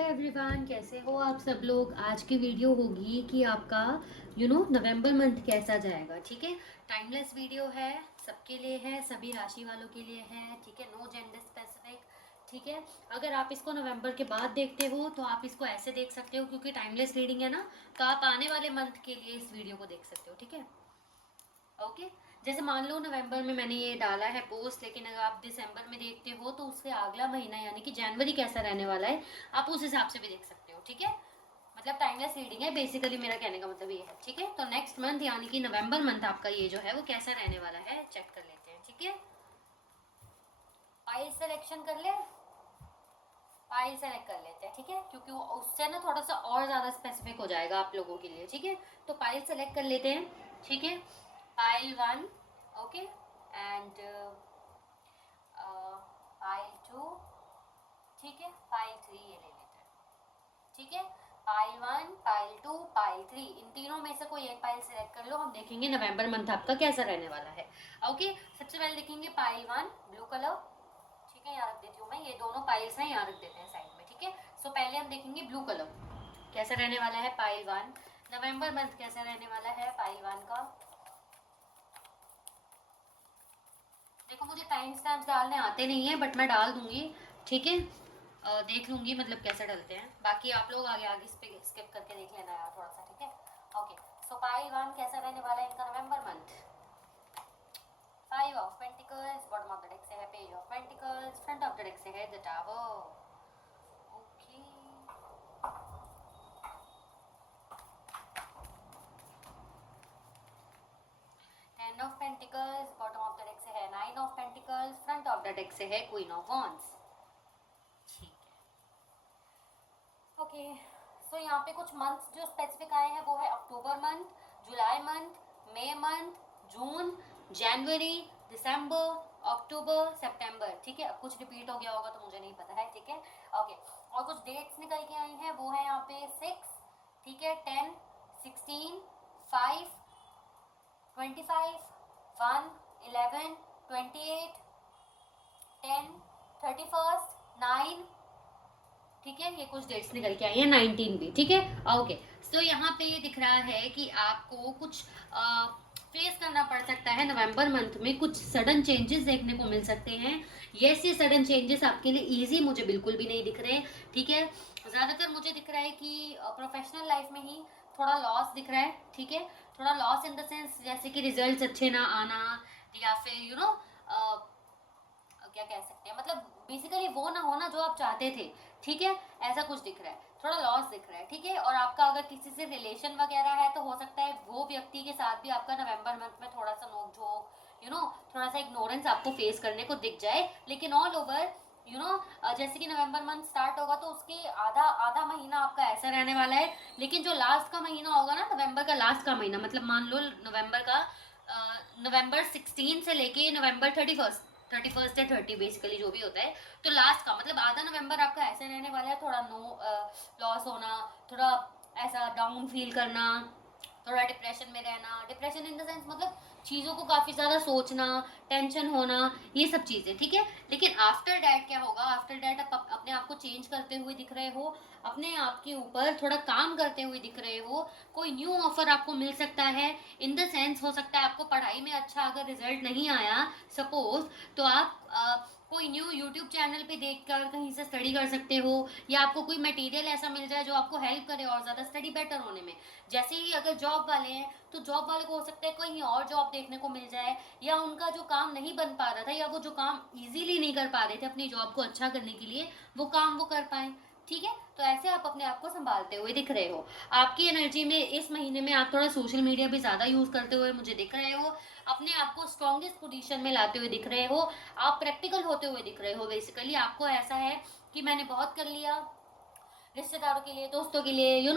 Hello everyone, कैसे हो आप सब लोग। आज की वीडियो होगी कि आपका नवंबर मंथ कैसा जाएगा। ठीक है, टाइमलेस वीडियो है, सबके लिए है, सभी राशि वालों के लिए है। ठीक है, नो जेंडर स्पेसिफिक। ठीक है, अगर आप इसको नवंबर के बाद देखते हो तो आप इसको ऐसे देख सकते हो, क्योंकि टाइमलेस रीडिंग है ना, तो आप आने वाले मंथ के लिए इस वीडियो को देख सकते हो। ठीक है, ओके। जैसे मान लो नवंबर में मैंने ये डाला है पोस्ट, लेकिन अगर आप दिसंबर में देखते हो तो उससे अगला महीना यानी कि जनवरी कैसा रहने वाला है, आप उस हिसाब से भी देख सकते हो। ठीक है, मतलब टाइमलेस रीडिंग है बेसिकली, मेरा कहने का मतलब ये है। ठीक है, तो नेक्स्ट मंथ यानी कि नवंबर मंथ आपका ये जो है वो कैसा रहने वाला है, चेक कर लेते हैं। ठीक है, फाइल सिलेक्शन कर ले, फाइल सेलेक्ट कर लेते हैं। ठीक है, क्योंकि वो उससे ना थोड़ा सा और ज़्यादा स्पेसिफिक हो जाएगा आप लोगों के लिए। ठीक है, तो फाइल सेलेक्ट कर लेते हैं। ठीक है, फाइल 1, ओके, एंड फाइल 2, ठीक है, फाइल 3 ये ले लेते हैं। ठीक है, फाइल 1, फाइल 2, फाइल 3, इन तीनों में से कोई एक फाइल सेलेक्ट कर लो। हम देखेंगे नवंबर मंथ आपका कैसा रहने वाला है। ओके, सबसे पहले देखेंगे फाइल 1, ब्लू कलर। ठीक है, यहाँ रख देती हूँ मैं, ये दोनों फाइल्स हैं, यहाँ रख देते हैं साइड में। ठीक है, सो पहले हम देखेंगे ब्लू कलर कैसा रहने वाला है फाइल 1। नवंबर मंथ कैसा रहने वाला है फाइल 1 का। देखो, मुझे टाइम स्टैम्प डालने आते नहीं है, बट मैं डाल दूंगी। ठीक है, देख लूंगी मतलब कैसे डलते हैं। बाकी आप लोग आगे आगे इस पे स्किप करके देख लेना यार थोड़ा सा। ठीक है, ओके। सो फाइल 1 कैसा रहने वाला है इनका November month. 5 of pentacles, bottom of the deck से है page of pentacles, front of the deck से है the tower. Okay, 10 of pentacles, bottom of the deck से है 9 of pentacles, front of the deck से है क्वीन ऑफ वॉन्ड्स। ठीक है, ओके। सो यहाँ पे कुछ मंथ्स जो स्पेसिफिक आए हैं वो है अक्टूबर मंथ, जुलाई मंथ, मई मंथ, जून, जनवरी, दिसंबर, अक्टूबर, सितंबर। ठीक है, अब कुछ रिपीट हो गया होगा तो मुझे नहीं पता है। ठीक है, ओके। और कुछ डेट्स निकल के आई हैं, वो है यहाँ पे 6, ठीक है, 10, 16, 5, 25, 1, 11, 28, 10, 31, 9। ठीक है, ये कुछ डेट्स निकल के आई है, 19 भी। ठीक है, ओके। सो यहाँ पे ये दिख रहा है कि आपको कुछ फेस करना पड़ सकता है नवंबर मंथ में, कुछ सडन चेंजेस देखने को मिल सकते हैं। ये सडन चेंजेस आपके लिए इजी मुझे बिल्कुल भी नहीं दिख रहे। ठीक है, ज़्यादातर मुझे दिख रहा है कि प्रोफेशनल लाइफ में ही थोड़ा लॉस दिख रहा है। ठीक है, थोड़ा लॉस इन द सेंस जैसे कि रिजल्ट्स अच्छे ना आना, या फिर क्या कह सकते हैं, मतलब बेसिकली वो ना होना जो आप चाहते थे। ठीक है, ऐसा कुछ दिख रहा है, थोड़ा लॉस दिख रहा है। ठीक है, और आपका अगर किसी से रिलेशन वगैरह है तो हो सकता है वो व्यक्ति के साथ भी आपका नवंबर मंथ में थोड़ा सा नोक झोंक, थोड़ा सा इग्नोरेंस आपको फेस करने को दिख जाए। लेकिन ऑल ओवर जैसे कि नवंबर मंथ स्टार्ट होगा तो उसके आधा आधा महीना आपका ऐसा रहने वाला है। लेकिन जो लास्ट का महीना होगा ना, नवंबर का लास्ट का महीना, मतलब मान लो नवंबर 16 से लेके नवंबर 31st या 30, बेसिकली जो भी होता है, तो लास्ट का मतलब आधा नवंबर आपका ऐसे रहने वाला है, थोड़ा लॉस होना, थोड़ा ऐसा डाउन फील करना, थोड़ा डिप्रेशन में रहना। डिप्रेशन इन द सेंस मतलब चीज़ों को काफ़ी ज़्यादा सोचना, टेंशन होना, ये सब चीज़ें। ठीक है, लेकिन आफ्टर डैट क्या होगा, आफ्टर डैट आप अपने आप को चेंज करते हुए दिख रहे हो, अपने आप के ऊपर थोड़ा काम करते हुए दिख रहे हो, कोई न्यू ऑफर आपको मिल सकता है। इन द सेंस हो सकता है आपको पढ़ाई में अच्छा अगर रिजल्ट नहीं आया सपोज, तो आप कोई न्यू यूट्यूब चैनल पे देखकर कहीं से स्टडी कर सकते हो, या आपको कोई मटेरियल ऐसा मिल जाए जो आपको हेल्प करे और ज़्यादा स्टडी बेटर होने में। जैसे ही अगर जॉब वाले हैं तो जॉब वाले को हो सकता है कहीं और जॉब देखने को मिल जाए, या उनका जो काम नहीं बन पा रहा था, या वो जो काम इजीली नहीं कर पा रहे थे अपनी जॉब को अच्छा करने के लिए, वो काम वो कर पाए। ठीक है, तो ऐसे आप अपने आप को संभालते हुए दिख रहे हो। आपकी एनर्जी में इस महीने में आप थोड़ा सोशल मीडिया भी ज़्यादा यूज़ करते हुए मुझे दिख रहे हो, अपने आप को स्ट्रॉन्गेस्ट पोजीशन में लाते हुए दिख रहे हो, आप प्रैक्टिकल होते हुए दिख रहे हो। बेसिकली आपको ऐसा है कि मैंने बहुत कर लिया, रिश्तेदारों के लिए, दोस्तों के लिए,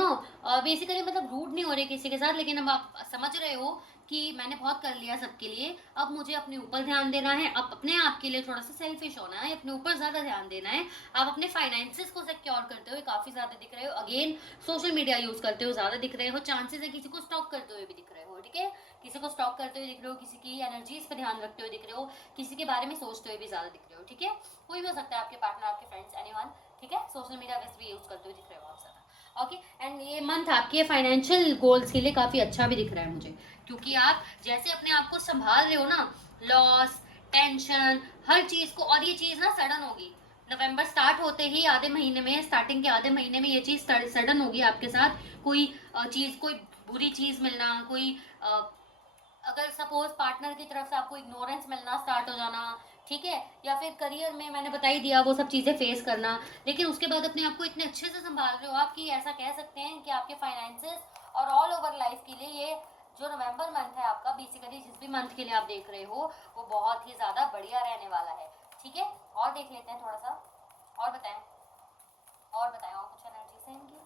बेसिकली मतलब रूड नहीं हो रहे किसी के साथ, लेकिन अब आप समझ रहे हो कि मैंने बहुत कर लिया सबके लिए, अब मुझे अपने ऊपर ध्यान देना है, अब अपने आप के लिए थोड़ा सा सेल्फिश होना है, अपने ऊपर ज़्यादा ध्यान देना है। आप अपने फाइनेंसेस को सिक्योर करते हुए काफ़ी ज़्यादा दिख रहे हो। अगेन सोशल मीडिया यूज़ करते हुए ज़्यादा दिख रहे हो, चांसेस है किसी को स्टॉक करते हुए भी दिख रहे हो। ठीक है, किसी को स्टॉक करते हुए दिख रहे हो, किसी की एनर्जीज पर ध्यान रखते हुए दिख रहे हो, किसी के बारे में सोचते हुए भी ज़्यादा दिख रहे हो। ठीक है, कोई भी हो सकता है, आपके पार्टनर, आपके फ्रेंड्स, एनीवन। ठीक है, सोशल मीडिया वैसे भी यूज करते हुए दिख रहे हो आप ज़्यादा। ओके, एंड ये मंथ आपके फाइनेंशियल गोल्स के लिए काफ़ी अच्छा भी दिख रहा है मुझे, क्योंकि आप जैसे अपने आप को संभाल रहे हो ना, लॉस, टेंशन, हर चीज़ को, और ये चीज़ ना सडन होगी। नवंबर स्टार्ट होते ही आधे महीने में, स्टार्टिंग के आधे महीने में ये चीज़ सडन होगी आपके साथ। कोई चीज़, कोई बुरी चीज़ मिलना, कोई अगर सपोज पार्टनर की तरफ से आपको इग्नोरेंस मिलना स्टार्ट हो जाना, ठीक है, या फिर करियर में मैंने बता ही दिया वो सब चीज़ें फेस करना, लेकिन उसके बाद अपने आप को इतने अच्छे से संभाल रहे हो आप कि ऐसा कह सकते हैं कि आपके फाइनेंसेस और ऑल ओवर लाइफ के लिए ये जो नवंबर मंथ है आपका, बेसिकली जिस भी मंथ के लिए आप देख रहे हो, वो बहुत ही ज़्यादा बढ़िया रहने वाला है। ठीक है, और देख लेते हैं थोड़ा सा, और बताएं, और बताएं, और कुछ एनर्जी है इनकी।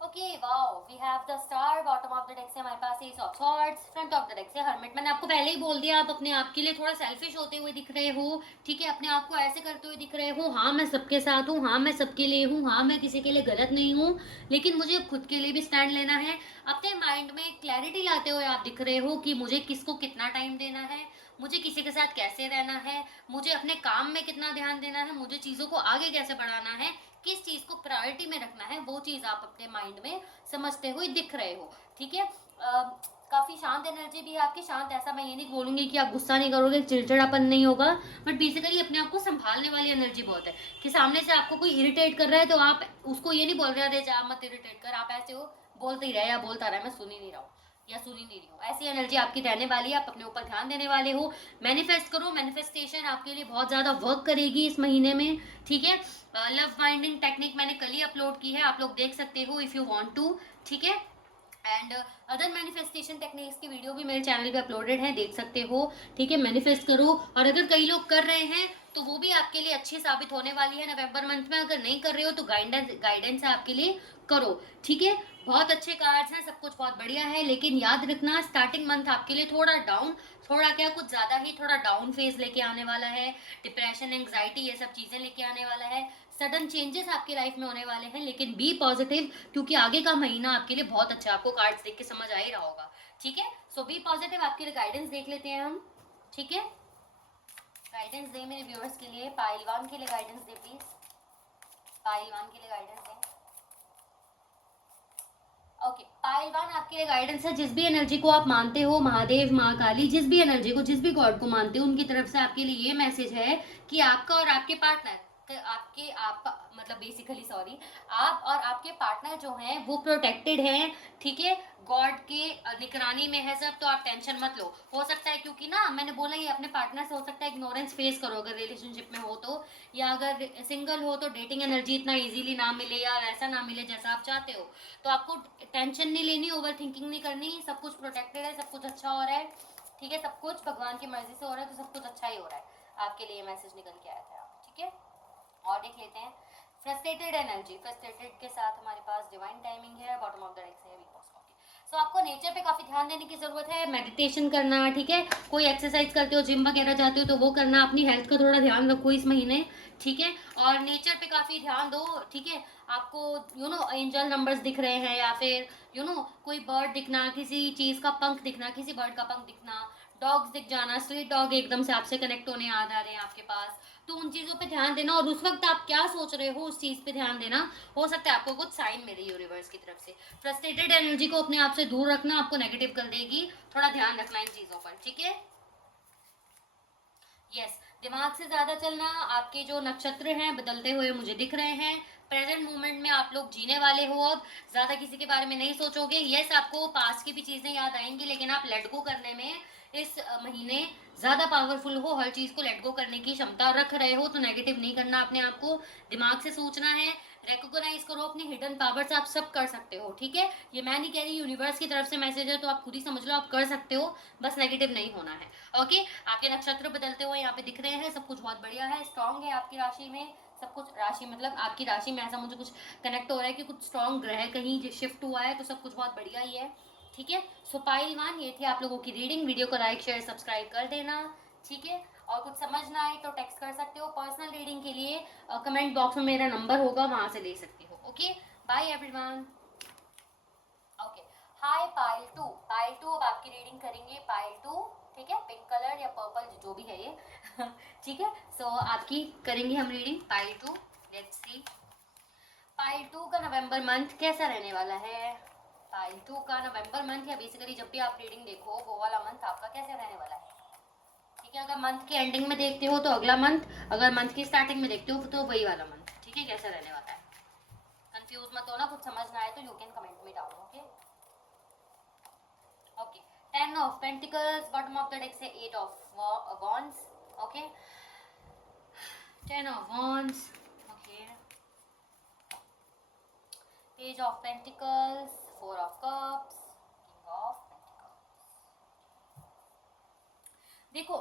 Okay, wow, we have the star, bottom of the deck से हमारे पास ace of swords, front of the deck से हर्मिट। मैंने आपको पहले ही बोल दिया, आप अपने आप के लिए थोड़ा सेल्फिश होते हुए दिख रहे हो, ठीक है, अपने आप को ऐसे करते हुए दिख रहे हो, हाँ मैं सबके साथ हूँ, हाँ मैं सबके लिए हूँ, हाँ मैं किसी के लिए गलत नहीं हूँ, लेकिन मुझे खुद के लिए भी स्टैंड लेना है। अपने माइंड में क्लैरिटी लाते हुए आप दिख रहे हो कि मुझे किसको कितना टाइम देना है, मुझे किसी के साथ कैसे रहना है, मुझे अपने काम में कितना ध्यान देना है, मुझे चीज़ों को आगे कैसे बढ़ाना है, किस चीज़ को प्रायोरिटी में रखना है, वो चीज़ आप अपने माइंड में समझते हुए दिख रहे हो। ठीक है, काफ़ी शांत एनर्जी भी है आपकी। शांत ऐसा मैं ये नहीं बोलूँगी कि आप गुस्सा नहीं करोगे, चिड़चिड़ापन नहीं होगा, बट बेसिकली अपने आप को संभालने वाली एनर्जी बहुत है कि सामने से आपको कोई इरिटेट कर रहा है तो आप उसको ये नहीं बोल रहे अरे जा मत इरिटेट कर, आप ऐसे हो बोलते ही रहे या बोलता रहे मैं सुन ही नहीं रहा हूँ या सुन ही नहीं रही हूँ। ऐसी एनर्जी आपकी रहने वाली है, आप अपने ऊपर ध्यान देने वाले हो। मैनिफेस्ट करो, मैनिफेस्टेशन आपके लिए बहुत ज़्यादा वर्क करेगी इस महीने में। ठीक है, लव बाइंडिंग टेक्निक मैंने कल ही अपलोड की है, आप लोग देख सकते हो इफ़ यू वांट टू। ठीक है, एंड अदर मैनिफेस्टेशन टेक्निक्स की वीडियो भी मेरे चैनल पे अपलोडेड है, देख सकते हो। ठीक है, मैनिफेस्ट करो, और अगर कई लोग कर रहे हैं तो वो भी आपके लिए अच्छी साबित होने वाली है नवंबर मंथ में। अगर नहीं कर रहे हो तो गाइडेंस है आपके लिए, करो। ठीक है, बहुत अच्छे कार्ड्स हैं, सब कुछ बहुत बढ़िया है, लेकिन याद रखना स्टार्टिंग मंथ आपके लिए थोड़ा डाउन, थोड़ा क्या कुछ ज़्यादा ही थोड़ा डाउन फेज लेके आने वाला है। डिप्रेशन, एंग्जाइटी, ये सब चीज़ें लेके आने वाला है। सडन चेंजेस आपकी लाइफ में होने वाले हैं, लेकिन बी पॉजिटिव, क्योंकि आगे का महीना आपके लिए बहुत अच्छा है, आपको कार्ड्स देख के समझ आ ही रहा होगा। ठीक है, सो बी पॉजिटिव। आपके लिए गाइडेंस देख लेते हैं हम। ठीक है, गाइडेंस दे मेरे व्यूअर्स के लिए, पाइलवान के लिए गाइडेंस दे प्लीज, पाइलवान के लिए गाइडेंस दें। ओके, पाइलवान आपके लिए गाइडेंस है, जिस भी एनर्जी को आप मानते हो, महादेव, माँ काली, जिस भी एनर्जी को, जिस भी गॉड को मानते हो, उनकी तरफ से आपके लिए ये मैसेज है कि आपका और आपके पार्टनर, आप मतलब बेसिकली सॉरी, आप और आपके पार्टनर जो हैं वो प्रोटेक्टेड हैं। ठीक है, गॉड के निगरानी में है सब, तो आप टेंशन मत लो। हो सकता है, क्योंकि ना मैंने बोला ये अपने पार्टनर से हो सकता है इग्नोरेंस फेस करो अगर रिलेशनशिप में हो तो, या अगर सिंगल हो तो डेटिंग एनर्जी इतना इजीली ना मिले या वैसा ना मिले जैसा आप चाहते हो, तो आपको टेंशन नहीं लेनी, ओवर थिंकिंग नहीं करनी, सब कुछ प्रोटेक्टेड है, सब कुछ अच्छा हो रहा है। ठीक है, सब कुछ भगवान की मर्जी से हो रहा है, तो सब कुछ अच्छा ही हो रहा है। आपके लिए मैसेज निकल के आया था। ठीक है, और देख लेते हैं फ्रस्ट्रेटेड एनर्जी। फ्रस्ट्रेटेड के साथ हमारे पास डिवाइन टाइमिंग है, बॉटम ऑफ द डेक से वीक ऑफ। सो आपको नेचर पे काफी ध्यान देने की जरूरत है, मेडिटेशन करना, ठीक है, कोई एक्सरसाइज करते हो, जिम वगैरह जाते हो तो वो करना, अपनी हेल्थ का थोड़ा ध्यान रखो इस महीने। ठीक है, और नेचर पे काफी ध्यान दो। ठीक है, आपको एंजल नंबर्स दिख रहे हैं, या फिर कोई बर्ड दिखना, किसी चीज का पंख दिखना, किसी बर्ड का पंख दिखना, डॉग्स दिख जाना, स्ट्रीट डॉग एकदम से आपसे कनेक्ट होने आ रहे हैं आपके पास, तो उन चीज़ों पे ध्यान देना, और उस वक्त आप क्या सोच रहे हो उस चीज़ पे ध्यान देना। हो सकता है आपको कुछ साइन मिले यूनिवर्स की तरफ से। फ्रस्ट्रेटेड एनर्जी को अपने आप से दूर रखना, आपको नेगेटिव कर देगी, थोड़ा ध्यान रखना इन चीज़ों पर। ठीक है, यस, दिमाग से ज़्यादा चलना, आपके जो नक्षत्र हैं बदलते हुए मुझे दिख रहे हैं। प्रेजेंट मोमेंट में आप लोग जीने वाले हो, अब ज़्यादा किसी के बारे में नहीं सोचोगे। यस, आपको पास्ट की भी चीज़ें याद आएंगी, लेकिन आप लेट गो करने में इस महीने ज़्यादा पावरफुल हो, हर चीज़ को लेट गो करने की क्षमता रख रहे हो, तो नेगेटिव नहीं करना अपने आप को, दिमाग से सोचना है। रिकॉग्नाइज करो अपनी हिडन पावर्स, आप सब कर सकते हो। ठीक है, ये मैं नहीं कह रही, यूनिवर्स की तरफ से मैसेज है, तो आप खुद ही समझ लो, आप कर सकते हो, बस नेगेटिव नहीं होना है। ओके, आपके नक्षत्र बदलते हुए यहाँ पे दिख रहे हैं, सब कुछ बहुत बढ़िया है, स्ट्रांग है आपकी राशि में, सब कुछ राशि मतलब आपकी राशि में ऐसा मुझे कुछ कनेक्ट हो रहा है कि कुछ स्ट्रांग ग्रह कहीं शिफ्ट हुआ है, तो सब कुछ बहुत बढ़िया ही है। ठीक है, सो पाइलवान, ये थी आप लोगों की रीडिंग। वीडियो को लाइक शेयर सब्सक्राइब कर देना। ठीक है, और कुछ समझना आए तो टेक्स्ट कर सकते हो। पर्सनल रीडिंग के लिए कमेंट बॉक्स में मेरा नंबर होगा, वहां से ले सकती हो। Okay, bye everyone. Okay, hi pile 2, pile 2 अब आपकी रीडिंग करेंगे, पाइल 2। ठीक है, पिंक कलर या पर्पल जो भी है ये ठीक है। सो आपकी करेंगे हम reading pile 2। Let's see pile 2 का नवंबर मंथ कैसा रहने वाला है। पाइल 2 का नवंबर मंथ या बेसिकली जब भी आप रीडिंग देखो वो वाला मंथ आपका कैसे रहने वाला है। ठीक है, अगर मंथ के एंडिंग में देखते हो तो अगला मंथ, अगर मंथ की स्टार्टिंग में देखते हो तो वही वाला मंथ। ठीक है, कैसा रहने वाला है। कंफ्यूज मत होना, कुछ समझ ना आए तो यू कैन कमेंट में down. Okay okay, 10 of pentacles, bottom of the deck से 8 of wands। Okay, 10 of wands। Okay, page of pentacles, 4 of cups, king of pentacles. देखो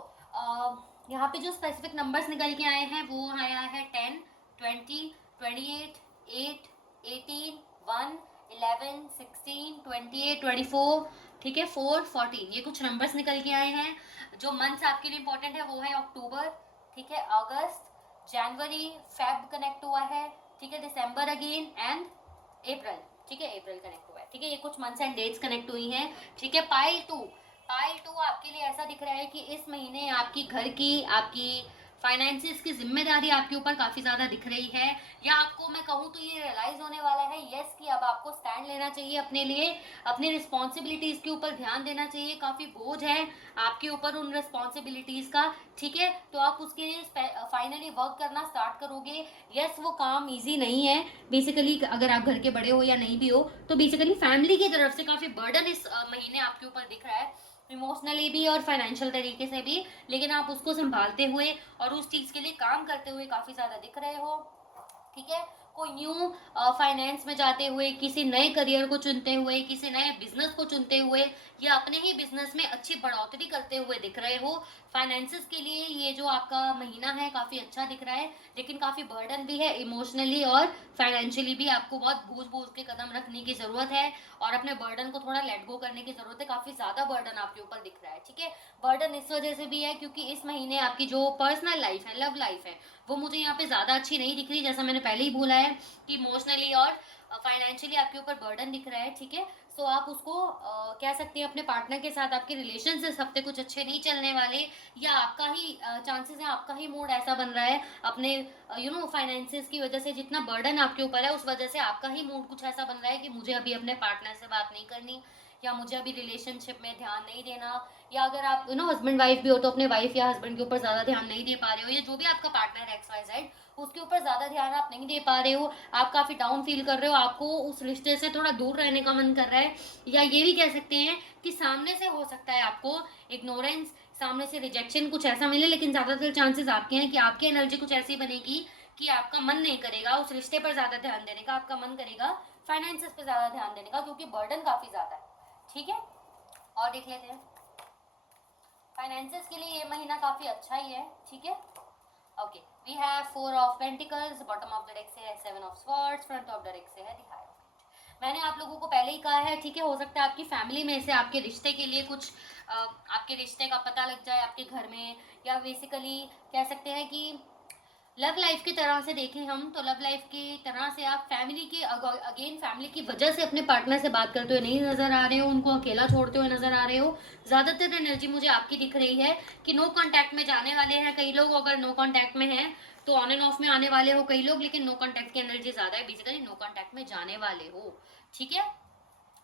यहाँ पे जो स्पेसिफिक नंबर्स निकल के आए हैं वो आया है 10, 20, 28, 8, 18, 1, 11, 16, 28, 24। ठीक है, 4, 14, ये कुछ नंबर्स निकल के आए हैं। जो मंथ्स आपके लिए इंपॉर्टेंट है वो है अक्टूबर, ठीक है, अगस्त, जनवरी, फेब कनेक्ट हुआ है, ठीक है, दिसंबर अगेन एंड अप्रैल। ठीक है, अप्रैल कनेक्ट हुआ है। ठीक है, ये कुछ मंथ्स एंड डेट्स कनेक्ट हुई हैं। ठीक है, पाइल 2, पाइल 2 आपके लिए ऐसा दिख रहा है कि इस महीने आपकी घर की, आपकी फाइनेंसिस की जिम्मेदारी आपके ऊपर काफी ज्यादा दिख रही है, या आपको मैं कहूँ तो ये रियलाइज होने वाला है यस कि अब आपको स्टैंड लेना चाहिए अपने लिए, अपनी रिस्पॉन्सिबिलिटीज के ऊपर ध्यान देना चाहिए। काफी बोझ है आपके ऊपर उन रिस्पॉन्सिबिलिटीज का। ठीक है, तो आप उसके लिए फाइनली वर्क करना स्टार्ट करोगे। यस, वो काम इजी नहीं है बेसिकली, अगर आप घर के बड़े हो या नहीं भी हो तो बेसिकली फैमिली की तरफ से काफी बर्डन इस महीने आपके ऊपर दिख रहा है, इमोशनली भी और फाइनेंशियल तरीके से भी। लेकिन आप उसको संभालते हुए और उस चीज के लिए काम करते हुए काफी ज्यादा दिख रहे हो। ठीक है, कोई न्यू फाइनेंस में जाते हुए, किसी नए करियर को चुनते हुए, किसी नए बिजनेस को चुनते हुए, या अपने ही बिजनेस में अच्छी बढ़ोतरी करते हुए दिख रहे हो। फाइनेंसेस के लिए ये जो आपका महीना है काफी अच्छा दिख रहा है, लेकिन काफी बर्डन भी है इमोशनली और फाइनेंशियली भी। आपको बहुत बूझ बूझ के कदम रखने की जरूरत है और अपने बर्डन को थोड़ा लेट गो करने की जरूरत है। काफी ज्यादा बर्डन आपके ऊपर दिख रहा है। ठीक है, बर्डन इस वजह से भी है क्योंकि इस महीने आपकी जो पर्सनल लाइफ है, लव लाइफ है, वो मुझे यहाँ पे ज्यादा अच्छी नहीं दिख रही। जैसा मैंने पहले ही बोला है कि इमोशनली और फाइनेंशियली आपके ऊपर बर्डन दिख रहा है। ठीक है, सो आप उसको कह सकते हैं अपने पार्टनर के साथ आपके रिलेशन इस हफ्ते कुछ अच्छे नहीं चलने वाले, या आपका ही चांसेस है, आपका ही मूड ऐसा बन रहा है अपने फाइनेंसिस की वजह से, जितना बर्डन आपके ऊपर है उस वजह से आपका ही मूड कुछ ऐसा बन रहा है कि मुझे अभी अपने पार्टनर से बात नहीं करनी, या मुझे अभी रिलेशनशिप में ध्यान नहीं देना। या अगर आप हस्बैंड वाइफ भी हो तो अपने वाइफ या हस्बैंड के ऊपर ज्यादा ध्यान नहीं दे पा रहे हो, या जो भी आपका पार्टनर एक्स वाई जेड उसके ऊपर ज्यादा ध्यान आप नहीं दे पा रहे हो, आप काफी डाउन फील कर रहे हो, आपको उस रिश्ते से थोड़ा दूर रहने का मन कर रहा है, या ये भी कह सकते हैं कि सामने से हो सकता है आपको इग्नोरेंस, सामने से रिजेक्शन कुछ ऐसा मिले। लेकिन ज्यादातर चांसेस आपके हैं कि आपकी एनर्जी कुछ ऐसी बनेगी कि आपका मन नहीं करेगा उस रिश्ते पर ज्यादा ध्यान देने का, आपका मन करेगा फाइनेंसेस पर ज्यादा ध्यान देने का, क्योंकि बर्डन काफी ज्यादा है। ठीक है, और देख लेते हैं फाइनेंसेस के लिए ये महीना काफी अच्छा ही है। ठीक है, okay, we have 4 of pentacles, bottom of the deck से है 7 of swords, front of the deck से है द हायरोफेंट। मैंने आप लोगों को पहले ही कहा है, ठीक है, हो सकता है आपकी फैमिली में से आपके रिश्ते के लिए कुछ आपके रिश्ते का पता लग जाए आपके घर में, या बेसिकली कह सकते हैं कि लव लाइफ की तरह से देखें हम तो लव लाइफ की तरह से आप फैमिली के अगेन फैमिली की वजह से अपने पार्टनर से बात करते हुए नहीं नजर आ रहे हो, उनको अकेला छोड़ते हुए नजर आ रहे हो। ज्यादातर एनर्जी मुझे आपकी दिख रही है कि नो कांटेक्ट में जाने वाले हैं कई लोग। अगर नो कांटेक्ट में हैं तो ऑन एंड ऑफ में आने वाले हो कई लोग, लेकिन नो कांटेक्ट की एनर्जी ज्यादा है, बेसिकली नो कांटेक्ट में जाने वाले हो। ठीक है,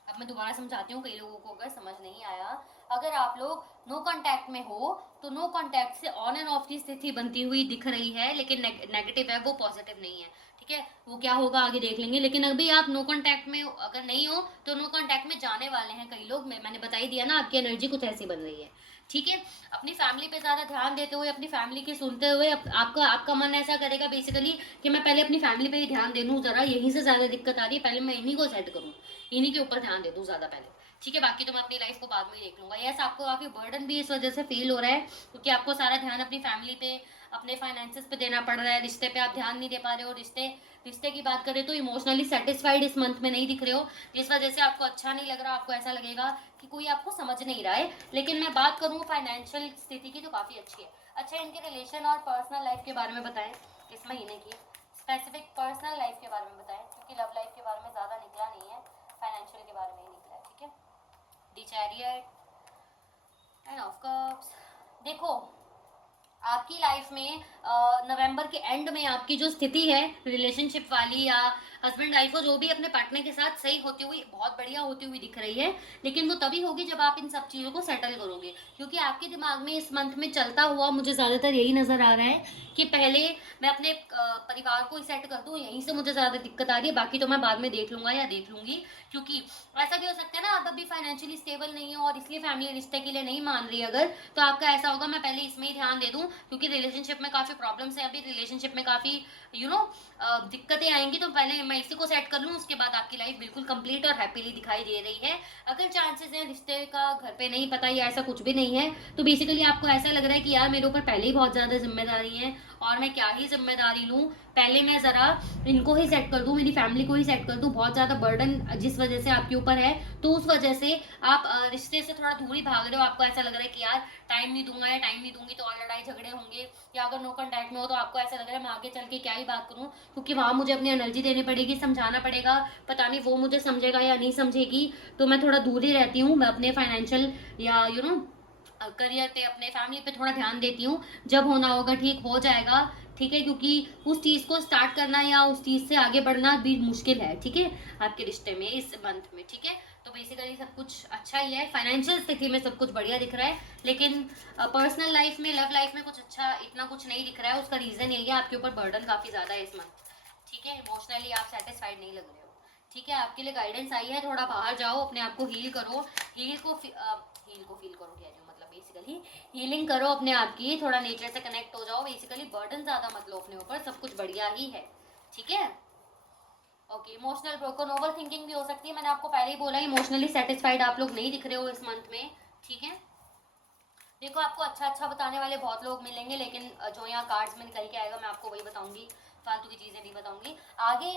अब मैं दोबारा समझाती हूँ कई लोगों को अगर समझ नहीं आया। अगर आप लोग नो कांटेक्ट में हो तो नो कांटेक्ट से ऑन एंड ऑफ की स्थिति बनती हुई दिख रही है, लेकिन नेगेटिव है, वो पॉजिटिव नहीं है। ठीक है, वो क्या होगा आगे देख लेंगे। लेकिन अभी आप नो कांटेक्ट में अगर नहीं हो तो नो कांटेक्ट में जाने वाले हैं कई लोग। मैंने बता ही दिया ना, आपकी एनर्जी कुछ ऐसी बन रही है। ठीक है, अपनी फैमिली पे ज्यादा ध्यान देते हुए, अपनी फैमिली के सुनते हुए आपका आपका मन ऐसा करेगा बेसिकली कि मैं पहले अपनी फैमिली पे ही ध्यान दे दूं, जरा यहीं से ज्यादा दिक्कत आ रही है, पहले मैं इन्हीं को सेट करूं, इन्हीं के ऊपर ध्यान दे दूं ज्यादा पहले। ठीक है, बाकी तो मैं अपनी लाइफ को बाद में ही देख लूंगा। यस, आपको काफी बर्डन भी इस वजह से फील हो रहा है क्योंकि आपको सारा ध्यान अपनी फैमिली पे, अपने फाइनेंसेस पे देना पड़ रहा है, रिश्ते पे आप ध्यान नहीं दे पा रहे हो। रिश्ते की बात करें तो इमोशनली सेटिस्फाइड इस मंथ में नहीं दिख रहे हो, जिस वजह से आपको अच्छा नहीं लग रहा, आपको ऐसा लगेगा कि कोई आपको समझ नहीं रहा है। लेकिन मैं बात करूँ फाइनेंशियल स्थिति की तो काफी अच्छी है। अच्छा, इनके रिलेशन और पर्सनल लाइफ के बारे में बताएं इस महीने की, स्पेसिफिक पर्सनल लाइफ के बारे में बताएं, क्योंकि लव लाइफ के बारे में ज्यादा निकला नहीं है, फाइनेंशियल के बारे में ही निकला है। ठीक है, the chariot, end of cups. देखो आपकी लाइफ में नवंबर के एंड में आपकी जो स्थिति है रिलेशनशिप वाली या हस्बैंड वाइफ को जो भी अपने पार्टनर के साथ सही होती हुई बहुत बढ़िया होती हुई दिख रही है, लेकिन वो तभी होगी जब आप इन सब चीज़ों को सेटल करोगे। क्योंकि आपके दिमाग में इस मंथ में चलता हुआ मुझे ज़्यादातर यही नज़र आ रहा है कि पहले मैं अपने परिवार को ही सेट कर दूँ, यहीं से मुझे ज़्यादा दिक्कत आ रही है, बाकी तो मैं बाद में देख लूंगा या देख लूंगी। क्योंकि ऐसा भी हो सकता है ना आप अभी फाइनेंशियली स्टेबल नहीं हो और इसलिए फैमिली रिश्ते के लिए नहीं मान रही, अगर तो आपका ऐसा होगा मैं पहले इसमें ही ध्यान दे दूं, क्योंकि रिलेशनशिप में काफी प्रॉब्लम्स है, अभी रिलेशनशिप में काफी यू नो दिक्कतें आएंगी, तो पहले मैं इसी को सेट कर लूं, उसके बाद आपकी लाइफ बिल्कुल कंप्लीट और हैप्पीली दिखाई दे रही है। अगर चांसेस हैं रिश्ते का घर पे नहीं पता या ऐसा कुछ भी नहीं है, तो बेसिकली आपको ऐसा लग रहा है कि यार मेरे ऊपर पहले ही बहुत ज्यादा जिम्मेदारी है और मैं क्या ही जिम्मेदारी लूं, पहले मैं जरा इनको ही सेट कर दूं, मेरी फैमिली को ही सेट कर दूं, बहुत ज्यादा बर्डन जिस वजह से आपके ऊपर है, तो उस वजह से आप रिश्ते से थोड़ा दूरी भाग रहे हो। आपको ऐसा लग रहा है कि यार टाइम नहीं दूंगा या टाइम नहीं दूंगी तो और लड़ाई झगड़े होंगे, या अगर नो कॉन्टैक्ट में हो तो आपको ऐसा लग रहा है मैं आगे चल के क्या ही बात करूं, क्योंकि वहां मुझे अपनी एनर्जी देनी पड़ेगी, समझाना पड़ेगा, पता नहीं वो मुझे समझेगा या नहीं समझेगी, तो मैं थोड़ा दूर ही रहती हूँ। मैं अपने फाइनेंशियल या करियर पे अपने फैमिली पे थोड़ा ध्यान देती हूँ, जब होना होगा ठीक हो जाएगा, ठीक है, क्योंकि उस चीज को स्टार्ट करना या उस चीज से आगे बढ़ना भी मुश्किल है, ठीक है, आपके रिश्ते में इस मंथ में, ठीक है। तो बेसिकली सब कुछ अच्छा ही है, फाइनेंशियल स्थिति में सब कुछ बढ़िया दिख रहा है, लेकिन पर्सनल लाइफ में लव लाइफ में कुछ अच्छा इतना कुछ नहीं दिख रहा है। उसका रीजन यही है आपके ऊपर बर्डन काफी ज्यादा है इस मंथ, ठीक है, इमोशनली आप सेटिस्फाइड नहीं लग रहे हो, ठीक है। आपके लिए गाइडेंस आई है, थोड़ा बाहर जाओ, अपने आप को हील करो, हील को फील करो कह रही हूँ, मतलब बेसिकली हीलिंग करो अपने आप की, थोड़ा नेचर से कनेक्ट हो जाओ, बेसिकली बर्डन ज्यादा मत लो अपने ऊपर, सब कुछ बढ़िया ही है, ठीक है। Okay, emotional broken, over thinking भी हो सकती है, मैंने आपको पहले ही बोला इमोशनली सेटिस्फाइड आप लोग नहीं दिख रहे हो इस मंथ में, ठीक है। देखो आपको अच्छा अच्छा बताने वाले बहुत लोग मिलेंगे, लेकिन जो यहाँ कार्ड्स में निकल के आएगा मैं आपको वही बताऊंगी, फालतू की चीजें नहीं बताऊंगी आगे।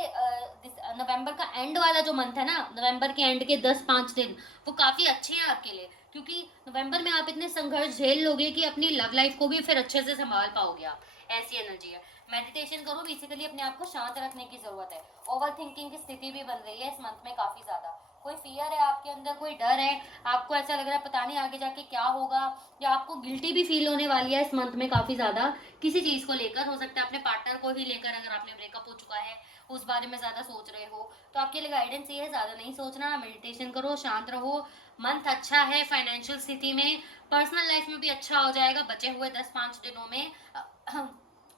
नवंबर का एंड वाला जो मंथ है ना, नवंबर के एंड के 10-5 दिन वो काफी अच्छे हैं आपके लिए, क्योंकि नवंबर में आप इतने संघर्ष झेल लोगे कि अपनी लव लाइफ को भी फिर अच्छे से संभाल पाओगे आप, ऐसी एनर्जी है। मेडिटेशन करो, बेसिकली अपने आप को शांत रखने की जरूरत है। ओवर थिंकिंग की स्थिति भी बन रही है इस मंथ में काफी ज्यादा, कोई फियर है आपके अंदर, कोई डर है, आपको ऐसा लग रहा है पता नहीं आगे जाके क्या होगा, या आपको गिल्टी भी फील होने वाली है इस मंथ में काफी ज्यादा, किसी चीज को लेकर, हो सकता है अपने पार्टनर को ही लेकर, अगर आपने ब्रेकअप हो चुका है उस बारे में ज्यादा सोच रहे हो, तो आपके लिए गाइडेंस ये है ज्यादा नहीं सोचना, मेडिटेशन करो, शांत रहो। मंथ अच्छा है फाइनेंशियल स्थिति में, पर्सनल लाइफ में भी अच्छा हो जाएगा बचे हुए 10-5 दिनों में।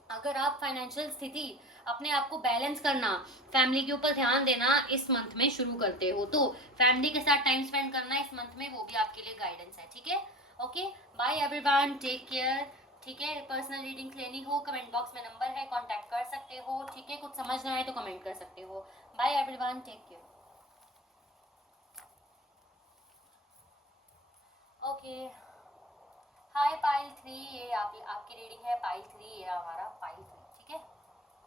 अगर आप फाइनेंशियल स्थिति अपने आप को बैलेंस करना, फैमिली के ऊपर ध्यान देना इस मंथ में शुरू करते हो, तो फैमिली के साथ टाइम स्पेंड करना इस मंथ में वो भी आपके लिए गाइडेंस है, ठीक है। Okay, bye everyone, take care, ठीक है। पर्सनल रीडिंग लेनी हो कमेंट बॉक्स में नंबर है, कांटेक्ट कर सकते हो, ठीक है, कुछ समझना है तो कमेंट कर सकते हो। Bye everyone, take care. Okay, hi pile 3, ये आपकी रीडिंग है पाइल 3, ये हमारा पाइल 3, ठीक है,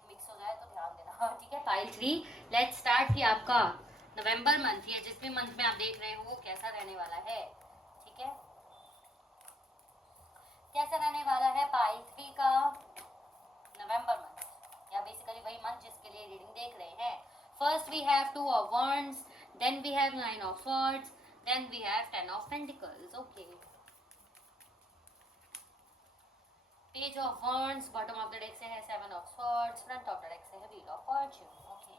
मिक्स हो जाए तो ध्यान देना, हाँ ठीक है। पाइल 3, लेट्स स्टार्ट कि आपका नवंबर मंथ या जिस भी मंथ में आप देख रहे हो वो कैसा रहने वाला है, ठीक है, कैसा रहने वाला है पाइल 3 का नवंबर मंथ, या बेसिकली वही मंथ जिसके लिए रीडिंग देख रहे हैं। First we have 2 of wands, then we have 9 of swords, then we have 10 of pentacles। Okay, page of wands, bottom of the deck से है 7 of swords, front of the deck से है wheel of Fortune. Okay,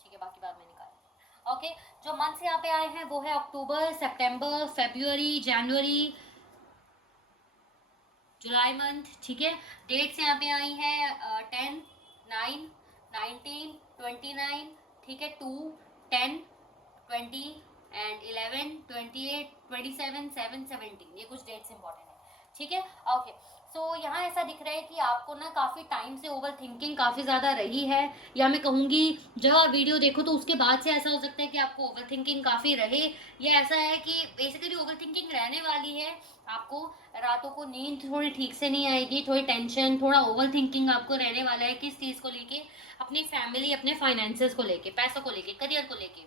ठीक है, बाकी बाद में निकाल। ओके, जो मंथ यहाँ पे आए हैं वो है अक्टूबर, सितंबर, फरवरी, जनवरी, जुलाई मंथ, ठीक है। डेट्स यहाँ पे आई हैं 10, 9, 19, 29, ठीक है, 2, 10, 20 एंड 11, 28, 27, 7, 17, ये कुछ डेट्स इंपॉर्टेंट है, ठीक है। ओके, सो यहाँ ऐसा दिख रहा है कि आपको ना काफी टाइम से ओवर थिंकिंग काफी ज्यादा रही है, या मैं कहूंगी जब आप वीडियो देखो तो उसके बाद से ऐसा हो सकता है कि आपको ओवर थिंकिंग काफी रहे, या ऐसा है कि बेसिकली ओवर थिंकिंग रहने वाली है आपको, रातों को नींद थोड़ी ठीक से नहीं आएगी, थोड़ी टेंशन, थोड़ा ओवर थिंकिंग आपको रहने वाला है, किस चीज को लेके, अपनी फैमिली, अपने फाइनेंसेस को लेके, पैसों को लेके, करियर को लेके,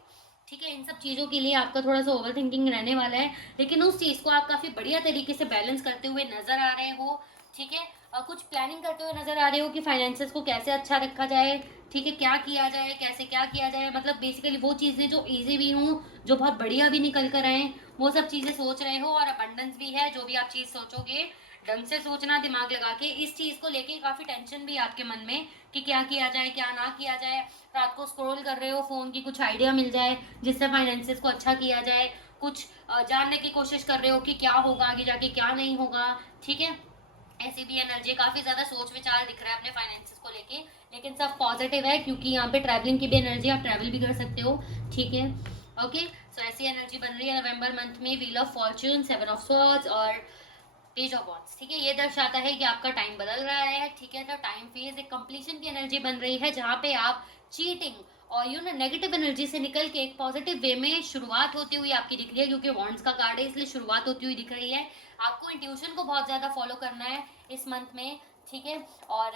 ठीक है, इन सब चीज़ों के लिए आपका थोड़ा सा ओवर थिंकिंग रहने वाला है, लेकिन उस चीज़ को आप काफ़ी बढ़िया तरीके से बैलेंस करते हुए नजर आ रहे हो, ठीक है। कुछ प्लानिंग करते हुए नजर आ रहे हो कि फाइनेंसेस को कैसे अच्छा रखा जाए, ठीक है, क्या किया जाए, कैसे क्या किया जाए, मतलब बेसिकली वो चीज़ें जो इजी भी हों, जो बहुत बढ़िया भी निकल कर आए, वो सब चीजें सोच रहे हो, और अबंडेंस भी है। जो भी आप चीज सोचोगे ढंग से सोचना, दिमाग लगा के। इस चीज को लेके काफी टेंशन भी है आपके मन में कि क्या किया जाए क्या ना किया जाए। रात को स्क्रॉल कर रहे हो फोन की, कुछ आइडिया मिल जाए जिससे फाइनेंसेस को अच्छा किया जाए। कुछ जानने की कोशिश कर रहे हो कि क्या होगा आगे जाके, क्या नहीं होगा। ठीक है, ऐसी भी एनर्जी, काफी ज्यादा सोच विचार दिख रहा है अपने फाइनेंसेस को लेके, लेकिन सब पॉजिटिव है क्योंकि यहाँ पे ट्रैवलिंग की भी एनर्जी, आप ट्रैवल भी कर सकते हो। ठीक है, ओके। सो ऐसी एनर्जी बन रही है नवंबर मंथ में। Wheel of Fortune, 7 of swords और पेज ऑफ वॉन्ड्स। ठीक है, ये दर्शाता है कि आपका टाइम बदल रहा है। ठीक है, तो टाइम फेज एक कंप्लीशन की एनर्जी बन रही है, जहाँ पे आप चीटिंग और नेगेटिव एनर्जी से निकल के एक पॉजिटिव वे में शुरुआत होती हुई आपकी दिख रही है, क्योंकि वॉन्ड्स का कार्ड है इसलिए शुरुआत होती हुई दिख रही है। आपको इंट्यूशन को बहुत ज्यादा फॉलो करना है इस मंथ में। ठीक है, और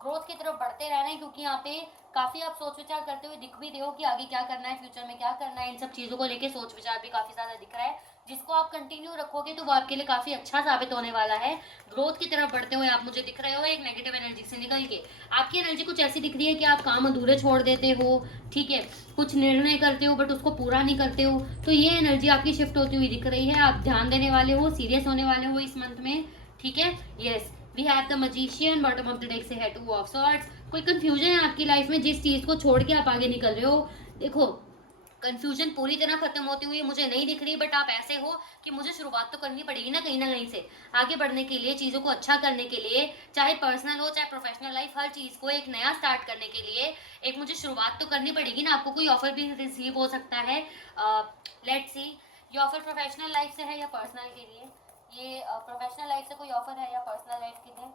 ग्रोथ की तरफ बढ़ते रहना है, क्योंकि यहाँ पे काफी आप सोच विचार करते हुए दिख भी रहे हो कि आगे क्या करना है, फ्यूचर में क्या करना है। इन सब चीजों को लेके सोच विचार भी काफी ज्यादा दिख रहा है, जिसको आप कंटिन्यू रखोगे तो वो आपके लिए काफी अच्छा साबित होने वाला है। ग्रोथ की तरफ बढ़ते हुए आप मुझे दिख रहे हो एक नेगेटिव एनर्जी से निकल के। आपकी एनर्जी कुछ ऐसी दिख रही है कि आप काम अधूरे छोड़ देते हो। ठीक है, कुछ निर्णय करते हो बट उसको पूरा नहीं करते हो, तो ये एनर्जी आपकी शिफ्ट होती हुई दिख रही है। आप ध्यान देने वाले हो, सीरियस होने वाले हो इस मंथ में। ठीक है, yes, we have the magician, bottom of the deck से है 2 ऑफ स्वॉर्ड्स। कोई कंफ्यूजन है आपकी लाइफ में जिस चीज को छोड़ के आप आगे निकल रहे हो। देखो, कंफ्यूजन पूरी तरह खत्म होती हुई मुझे नहीं दिख रही, बट आप ऐसे हो कि मुझे शुरुआत तो करनी पड़ेगी ना कहीं से, आगे बढ़ने के लिए, चीजों को अच्छा करने के लिए, चाहे पर्सनल हो चाहे प्रोफेशनल लाइफ, हर चीज को एक नया स्टार्ट करने के लिए एक मुझे शुरुआत तो करनी पड़ेगी ना। आपको कोई ऑफर भी रिसीव हो सकता है। लेट्स सी, ये ऑफर प्रोफेशनल लाइफ से है या पर्सनल के लिए? ये प्रोफेशनल लाइफ से कोई ऑफर है या पर्सनल लाइफ के लिए?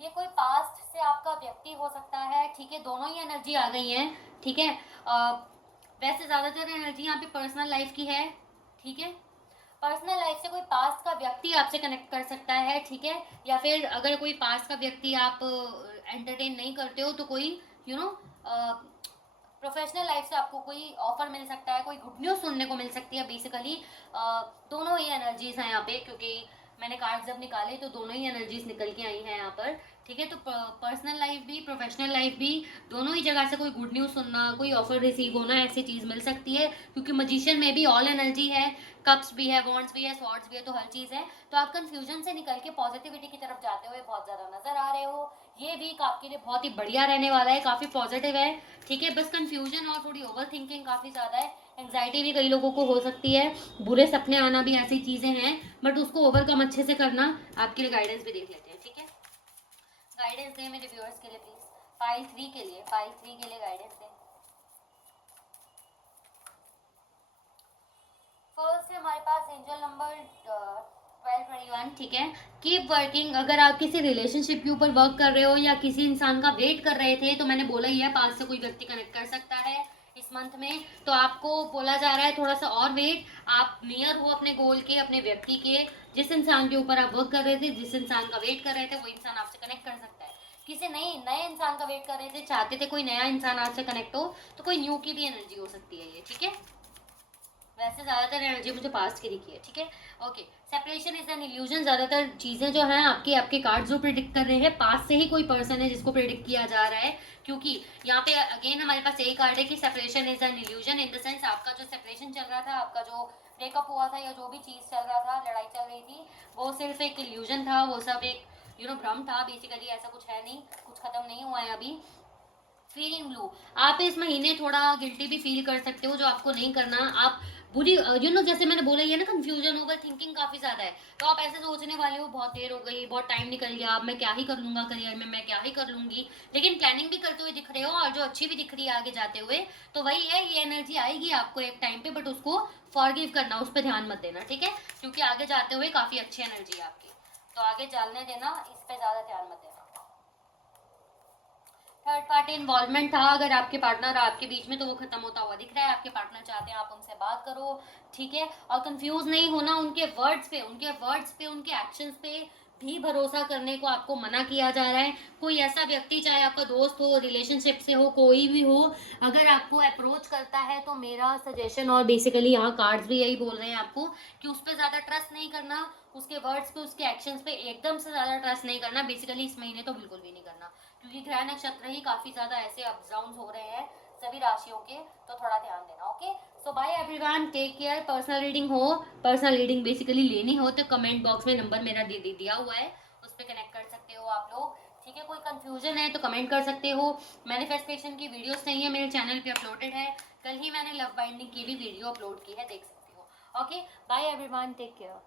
ये कोई पास्ट से आपका व्यक्ति हो सकता है। ठीक है, दोनों ही एनर्जी आ गई है। ठीक है, वैसे ज्यादातर एनर्जी यहाँ पे पर्सनल लाइफ की है। ठीक है, पर्सनल लाइफ से कोई पास्ट का व्यक्ति आपसे कनेक्ट कर सकता है। ठीक है, या फिर अगर कोई पास्ट का व्यक्ति आप एंटरटेन नहीं करते हो तो कोई यू नो प्रोफेशनल लाइफ से आपको कोई ऑफर मिल सकता है, कोई गुड न्यूज सुनने को मिल सकती है। बेसिकली दोनों ही एनर्जीज हैं यहाँ पे, क्योंकि मैंने कार्ड जब निकाले तो दोनों ही एनर्जीज निकल के आई हैं यहाँ पर। ठीक है, तो पर्सनल लाइफ भी प्रोफेशनल लाइफ भी, दोनों ही जगह से कोई गुड न्यूज सुनना, कोई ऑफर रिसीव होना, ऐसी चीज मिल सकती है। क्योंकि मजिशियन में भी ऑल एनर्जी है, कप्स भी है, वॉन्ड्स भी है, स्वॉर्ड्स भी है, तो हर चीज है। तो आप कंफ्यूजन से निकल के पॉजिटिविटी की तरफ जाते हुए बहुत ज्यादा नजर आ रहे हो। ये वीक आपके लिए बहुत ही बढ़िया रहने वाला है, काफी पॉजिटिव है। ठीक है, बस कंफ्यूजन और थोड़ी ओवर थिंकिंग काफी ज्यादा है। एंग्जाइटी भी कई लोगों को हो सकती है, बुरे सपने आना भी ऐसी चीजें हैं, बट उसको ओवरकम अच्छे से करना। आपके लिए गाइडेंस भी देख लेते हैं। ठीक है, गाइडेंस दें मेरे व्यूअर्स के लिए प्लीज। फाइल 3 के लिए, फाइल 3 के लिए गाइडेंस दें। फर्स्ट है हमारे पास एंजल नंबर 1221। ठीक है, कीप वर्किंग। अगर आप किसी रिलेशनशिप के ऊपर वर्क कर रहे हो या किसी इंसान का वेट कर रहे थे, तो मैंने बोला ही है पास से कोई व्यक्ति कनेक्ट कर सकता है इस मंथ में। तो आपको बोला जा रहा है थोड़ा सा और वेट, आप नियर हो अपने गोल के, अपने व्यक्ति के। जिस इंसान के ऊपर आप वर्क कर रहे थे, जिस इंसान का वेट कर रहे थे, वो इंसान आपसे कनेक्ट कर सकता है। किसी नए इंसान का वेट कर रहे थे, चाहते थे कोई नया इंसान आपसे कनेक्ट हो, तो कोई न्यू की भी एनर्जी हो सकती है ये। ठीक है, वैसे ज्यादातर एनर्जी मुझे पास्ट की दिखी है। ठीक है, okay. Separation is an illusion. ज्यादातर चीजें जो हैं आपके आपके कार्ड जो प्रिडिक्ट कर रहे हैं, पास्ट से ही कोई पर्सन है जिसको प्रिडिक्ट किया जा रहा है। क्योंकि यहाँ पे अगेन हमारे पास यही कार्ड है कि separation is an illusion, in the sense आपका जो सेपरेशन चल रहा था, आपका जो ब्रेकअप हुआ था या जो भी चीज चल रहा था, लड़ाई चल रही थी, वो सिर्फ एक इल्यूजन था, वो सब एक भ्रम था। बेसिकली ऐसा कुछ है नहीं, कुछ खत्म नहीं हुआ है अभी। फीलिंग ब्लू, आप इस महीने थोड़ा गिल्टी भी फील कर सकते हो, जो आपको नहीं करना। आप बुरी जैसे मैंने बोला ये ना, कंफ्यूजन, ओवर थिंकिंग काफी ज्यादा है, तो आप ऐसे सोचने वाले हो बहुत देर हो गई, बहुत टाइम निकल गया, अब मैं क्या ही कर लूंगा करियर में, मैं क्या ही कर लूंगी। लेकिन प्लानिंग भी करते हुए दिख रहे हो, और जो अच्छी भी दिख रही है आगे जाते हुए। तो वही है, ये एनर्जी आएगी आपको एक टाइम पे, बट उसको फॉरगिव करना, उस पर ध्यान मत देना। ठीक है, क्योंकि आगे जाते हुए काफी अच्छी एनर्जी है आपकी, तो आगे चलने देना, इस पे ज्यादा ध्यान मत देना। थर्ड पार्टी इन्वॉल्वमेंट था अगर आपके पार्टनर आपके बीच में, तो वो खत्म होता हुआ दिख रहा है। आपके पार्टनर चाहते हैं आप उनसे बात करो। ठीक है, और कंफ्यूज नहीं होना, उनके वर्ड्स पे, उनके एक्शंस पे भी भरोसा करने को आपको मना किया जा रहा है। कोई ऐसा व्यक्ति, चाहे आपका दोस्त हो, रिलेशनशिप से हो, कोई भी हो, अगर आपको अप्रोच करता है, तो मेरा सजेशन, और बेसिकली यहाँ कार्ड्स भी यही बोल रहे हैं आपको, कि उस पर ज्यादा ट्रस्ट नहीं करना, उसके वर्ड्स पे, उसके एक्शंस पे एकदम से ज्यादा ट्रस्ट नहीं करना। बेसिकली इस महीने तो बिल्कुल भी नहीं करना, क्योंकि ग्रह नक्षत्र ही काफी ज्यादा ऐसे अप डाउन हो रहे हैं, सभी राशियों के, तो थोड़ा ध्यान देना। Okay, so bye everyone, take care. Personal reading basically लेनी हो तो कमेंट बॉक्स में नंबर मेरा दिया हुआ है, उस पर कनेक्ट कर सकते हो आप लोग। ठीक है, कोई कंफ्यूजन है तो कमेंट कर सकते हो। मैनिफेस्टेशन की वीडियोस नहीं है मेरे चैनल पे अपलोडेड है, कल ही मैंने लव बाइंडिंग की भी वीडियो अपलोड की है, देख सकते हो। Okay, bye everyone, take care.